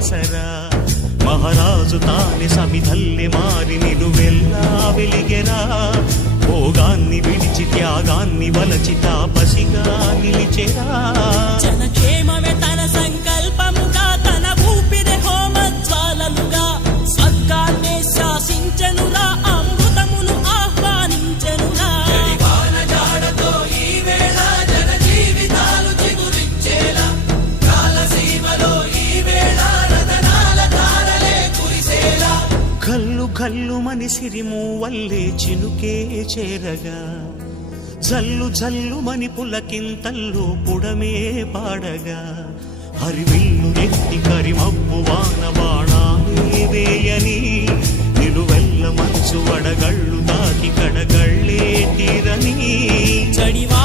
ఆసరా మహారాజు తానే సమిధల్లె మారి నిలువెల్లా వెలిగెరా భోగాన్ని విడిచి త్యాగాన్ని వలచి తాపసిగా నిలిచెరా జనక్షేమమే తన సంకల్పముగా తన ఊపిరి హోమజ్వాలలుగా స్వర్గాన్నే శాసించెనురా అమృతమును ఆహ్వానించెనురా జాడతో ఈ వేళ జన జీవితాలు చిగురించేలా కాలసీమలో ఈ వేళ రతనాల ధారలే కురిసేలా కల్లు కల్లు మని సిరిము వల్లే చినుకే చేరగా జల్లు జల్లు మని పులకింతల్లు పుడమే పాడగా హరివిల్లు నెత్తి కరిమబ్బు వాన బాణాలే వేయని నిలువెల్ల మనసు వడగళ్ళు తాకి కడగళ్ళే తీరని జడివా